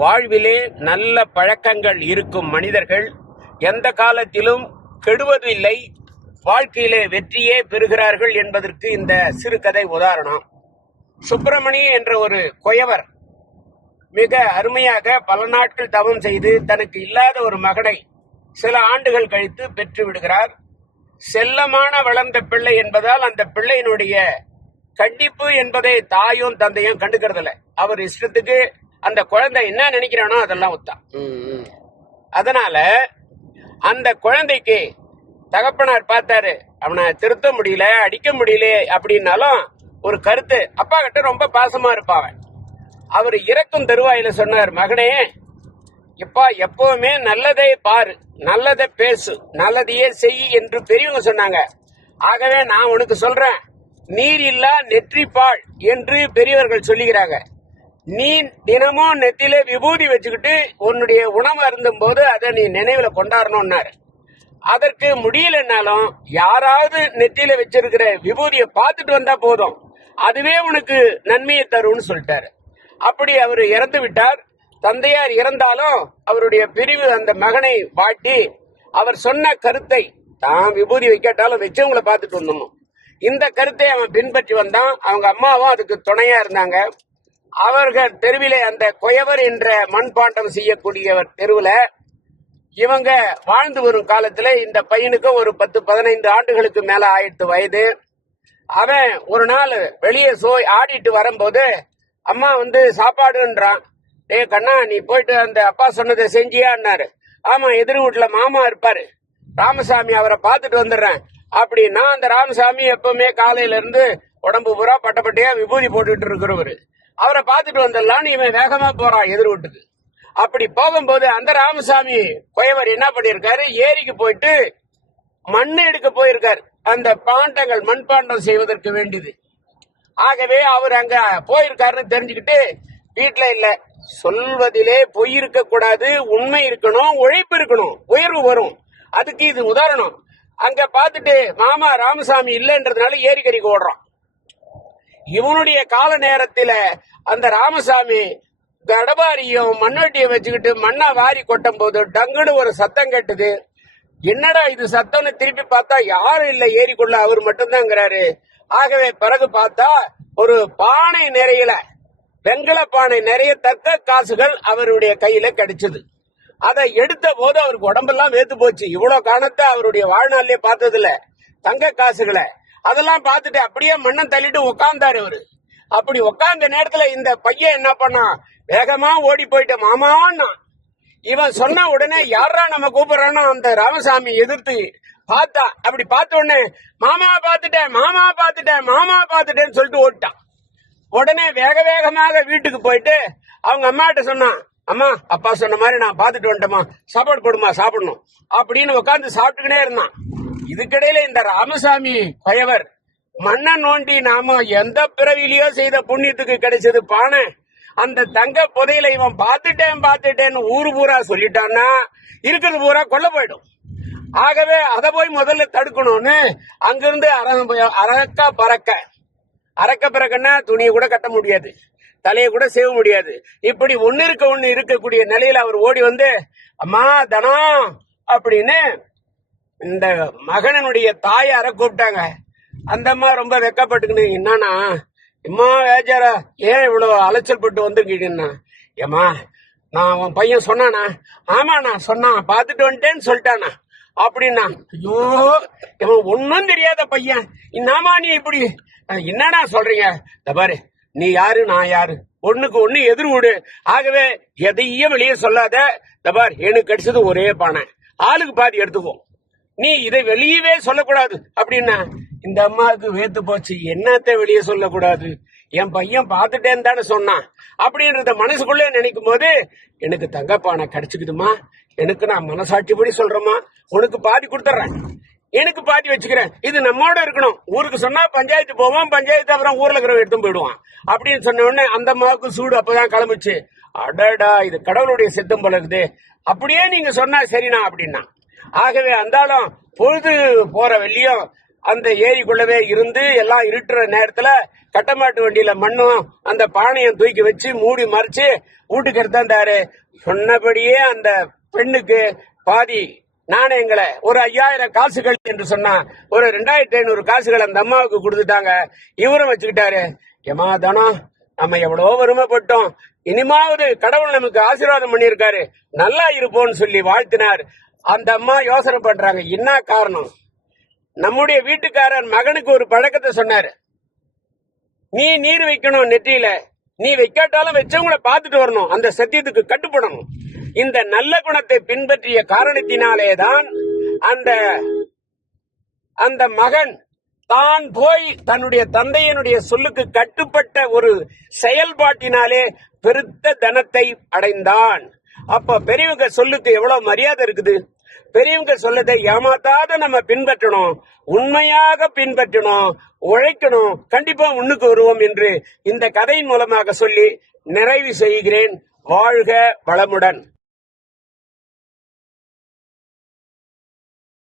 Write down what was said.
வாழ்விலே நல்ல பழக்கங்கள் இருக்கும் மனிதர்கள் எந்த காலத்திலும் கெடுவதில்லை, வாழ்க்கையிலே வெற்றியே பெறுகிறார்கள் என்பதற்கு இந்த சிறுகதை உதாரணம். சுப்பிரமணி என்ற ஒரு குயவர் மிக அருமையாக பல நாட்கள் தவம் செய்து தனக்கு இல்லாத ஒரு மகனை சில ஆண்டுகள் கழித்து பெற்று விடுகிறார். செல்லமான வளர்ந்த பிள்ளை என்பதால் அந்த பிள்ளையினுடைய கண்டிப்பு என்பதை தாயும் தந்தையும் கண்டுக்கிறதில்ல. அவர் இஷ்டத்துக்கு அந்த குழந்தை என்ன நினைக்கிறானோ அதெல்லாம் ஒத்தான். அதனால அந்த குழந்தைக்கு தகப்பனார் பார்த்தாரு, அவனை திருத்த முடியல, அடிக்க முடியல அப்படின்னாலும் ஒரு கருத்து, அப்பா கிட்ட ரொம்ப பாசமா இருப்பாவன். அவர் இறக்கும் தருவாயில சொன்னார், மகனே எப்பா எப்பவுமே நல்லதை பாரு, நல்லதை பேசு, நல்லதையே செய் என்று பெரியவங்க சொன்னாங்க. ஆகவே நான் உனக்கு சொல்றேன், நீர் இல்லா நெற்றிப்பாள் என்று பெரியவர்கள் சொல்லுகிறாங்க. நீ தினமும் நெத்தில விபூதி வச்சுக்கிட்டு உன்னுடைய உணவு அருந்தும் போது அதை நீ நினைவுல கொண்டாடணும்னாரு. அதற்கு முடியலன்னாலும் யாராவது நெத்தில வச்சிருக்கிற விபூதியை பார்த்துட்டு வந்தா போதும், அதுவே உனக்கு நன்மையை தரும்னு சொல்லிட்டாரு. அப்படி அவர் இறந்து விட்டார். தந்தையார் இறந்தாலும் அவருடைய பிரிவு அந்த மகனை வாட்டி அவர் சொன்ன கருத்தை, தான் விபூதி வைக்காட்டாலும் வச்சவங்களை பார்த்துட்டு வந்துடணும், இந்த கருத்தை அவன் பின்பற்றி வந்தான். அவங்க அம்மாவும் அதுக்கு துணையா இருந்தாங்க. அவர்கள் தெருவிலே அந்த குயவர் என்ற மண்பாண்டம் செய்யக்கூடியவர் தெருவில் இவங்க வாழ்ந்து வரும் காலத்துல இந்த பையனுக்கு ஒரு 10-15 ஆண்டுகளுக்கு மேல ஆயிடுத்து வயது. அவன் ஒரு நாள் வெளியே ஆடிட்டு வரும்போது அம்மா சாப்பாடுன்றான். டே கண்ணா, நீ போயிட்டு அந்த அப்பா சொன்னதை செஞ்சியான்னாரு. ஆமா, எதிர் வீட்டுல மாமா இருப்பாரு ராமசாமி, அவரை பார்த்துட்டு வந்துடுறேன் அப்படின்னா, அந்த ராமசாமி எப்பவுமே காலையில இருந்து உடம்பு பூரா பட்டப்பட்டையா விபூதி போட்டுட்டு இருக்கிறவரு, அவரை பார்த்துட்டு வந்துடலான்னு இவன் வேகமா போறான் எதிர் வீட்டுக்கு. அப்படி போகும்போது அந்த ராமசாமி குயவர் என்ன பண்ணிருக்காரு, ஏரிக்கு போயிட்டு மண் எடுக்க போயிருக்காரு, அந்த பாண்டங்கள் மண்பாண்டம் செய்வதற்கு வேண்டியது. ஆகவே அவர் அங்க போயிருக்காருன்னு தெரிஞ்சுக்கிட்டு வீட்டுல இல்ல, சொல்வதிலே பொய் இருக்க கூடாது, உண்மை இருக்கணும், உழைப்பு இருக்கணும், உயர்வு வரும். அதுக்கு இது உதாரணம். அங்க பார்த்துட்டு மாமா ராமசாமி இல்லைன்றதுனால ஏரிக்கறிக்கு ஓடுறான். இவனுடைய கால நேரத்துல அந்த ராமசாமி கடபாரியும் மண்ணொட்டியும் வச்சுக்கிட்டு மண்ணா வாரி கொட்டும் போது டங்குன்னு ஒரு சத்தம் கேட்டுது. என்னடா இது சத்தம்னு திருப்பி பார்த்தா யாரும் இல்ல ஏரிக்குள்ள, அவர் மட்டும்தாங்கிறாரு. ஆகவே பிறகு பார்த்தா ஒரு பானை நிறையில, வெண்கல பானை நிறைய தக்க காசுகள் அவருடைய கையில கிடைச்சது. அதை எடுத்த போது அவருக்கு உடம்பெல்லாம் வேத்து போச்சு. இவ்வளவு காணத்தை அவருடைய வாழ்நாளிலே பார்த்ததுல தங்க காசுகளை அதெல்லாம் பார்த்துட்டு அப்படியே மண்ணம் தள்ளிட்டு உட்கார்ந்தாரு அவரு. அப்படி உட்கார்ந்த நேரத்துல இந்த பையன் என்ன பண்ணா, வேகமா ஓடி போயிட்ட மாமான்னா. இவன் சொன்ன உடனே யாரா நம்ம கூப்பிடுறான்னு அந்த ராமசாமி எதிர்த்து பார்த்தா. அப்படி பார்த்த உடனே மாமா பார்த்துட்டேன், மாமா பார்த்துட்டேன், மாமா பார்த்துட்டேன்னு சொல்லிட்டு ஓடிட்டான். உடனே வேக வேகமாக வீட்டுக்கு போயிட்டு அவங்க அம்மாட்ட சொன்னான், அம்மா அப்பா சொன்ன மாதிரி நான் பார்த்துட்டு வந்துட்டேமா, சாப்பாடு கொடுமா சாப்பிடணும் அப்படின்னு உட்காந்து சாப்பிட்டுக்கிட்டே இருந்தான். இதுக்கிடையில இந்த ராமசாமி குயவர் மண்ணை நோண்டி நாம எந்த பிறவிலையோ செய்த புண்ணியத்துக்கு கிடைச்சது பானை, அந்த தங்க புதையில இவன் பார்த்துட்டேன்னு ஊரு பூரா சொல்லிட்டான்னா இருக்கிறது பூரா கொல்ல போயிடும். ஆகவே அதை போய் முதல்ல தடுக்கணும்னு அங்கிருந்து அறக்க பறக்கன்னா துணியை கூட கட்ட முடியாது, தலையை கூட செய்ய முடியாது. இப்படி ஒன்னு இருக்கக்கூடிய நிலையில அவர் ஓடி வந்து, அம்மா தனா அப்படின்னு இந்த மகனுடைய தாயார கூப்பிட்டாங்க. அந்த அம்மா ரொம்ப வெக்கப்பட்டுக்கின்னு, என்னன்னா இம்மா வேஜாரா, ஏன் இவ்வளவு அலைச்சல் பட்டு வந்திருக்கீங்கன்னா, ஏமா நான் உன் பையன் சொன்னானா? ஆமா நான் சொன்னான், பார்த்துட்டு வந்துட்டேன்னு சொல்லிட்டானா அப்படின்னா. ஐயோ, இவன் ஒன்னும் தெரியாத பையன், இன்னாமா நீ இப்படி என்னடா சொல்றீங்க? இந்த பாரு, நீ யாரு நான் யாரு, ஒண்ணுக்கு ஒண்ணு எதிர் விடு. ஆகவே எதையும் வெளியே சொல்லாத. இந்த பாரு, எனக்கு கிடைச்சது ஒரே பானை, ஆளுக்கு பாதி எடுத்துக்கோ, நீ இதை வெளியவே சொல்லக்கூடாது அப்படின்னா. இந்த அம்மாவுக்கு வேத்து போச்சு, என்னத்த வெளியே சொல்லக்கூடாது, என் பையன் பார்த்துட்டேன்னு தானே சொன்னான் அப்படின்றத மனசுக்குள்ளே நினைக்கும் போது, எனக்கு தங்கப்பானை கிடைச்சுக்குதுமா, எனக்கு நான் மனசாட்சிப்படி சொல்றேம்மா, உனக்கு பாதி கொடுத்துட்றேன், எனக்கு பாதி வச்சுக்கிறேன், இது நம்மோட இருக்கணும். ஊருக்கு சொன்னா பஞ்சாயத்து போவோம், பஞ்சாயத்து அப்புறம் ஊர்ல இருக்கிறவங்க எடுத்து போயிடுவான் அப்படின்னு சொன்ன உடனே அந்த அம்மாவுக்கு சூடு அப்பதான் கிளம்பிச்சு. அடடா, இது கடவுளுடைய சித்தம் போல இருக்குது, அப்படியே நீங்க சொன்னா சரிண்ணா அப்படின்னா. ஆகவே அந்தாலும் பொழுது போற வெள்ளியும் அந்த ஏரிக்குள்ளவே இருந்து எல்லாம் இருட்டுற நேரத்துல கட்டமாட்டு வண்டியில மண்ணும் அந்த பானையும் தூக்கி வச்சு மூடி மறைச்சு வீட்டுக்கு எடுத்தாந்தாரு. சொன்னபடியே அந்த பெண்ணுக்கு பாதி நாணயங்களை ஒரு 5000 காசுகள் என்று சொன்னா ஒரு 2500 காசுகள் அந்த அம்மாவுக்கு கொடுத்துட்டாங்க. இவரும் வச்சுக்கிட்டாரு. ஏமா தானம், நம்ம எவ்வளவோ வறுமைப்பட்டோம், இனிமாவது கடவுள் நமக்கு ஆசீர்வாதம் பண்ணியிருக்காரு, நல்லா இருப்போம்னு சொல்லி வாழ்த்தினார். அந்த அம்மா யோசனை பண்றாங்க, என்ன காரணம்? நம்முடைய வீட்டுக்காரர் மகனுக்கு ஒரு பழக்கத்தை சொன்னாரு, நீ நீர் வைக்கணும் நெற்றியில, நீ வைக்காட்டாலும் வச்சவங்களை பார்த்துட்டு வரணும், அந்த சத்தியத்துக்கு கட்டுப்படணும். இந்த நல்ல குணத்தை பின்பற்றிய காரணத்தினாலேதான் அந்த மகன் தான் போய் தன்னுடைய தந்தையனுடைய சொல்லுக்கு கட்டுப்பட்ட ஒரு செயல்பாட்டினாலே பெருத்த தனத்தை அடைந்தான். அப்ப பெரியவங்க சொல்லுக்கு எவ்வளவு மரியாதை இருக்குது. பெரியவங்க சொல்லதை ஏமாத்தாத நம்ம பின்பற்றணும், உண்மையாக பின்பற்றணும், உழைக்கணும், கண்டிப்பா முன்னுக்கு வருவோம் என்று இந்த கதையின் மூலமாக சொல்லி நிறைவு செய்கிறேன். வாழ்க வளமுடன்.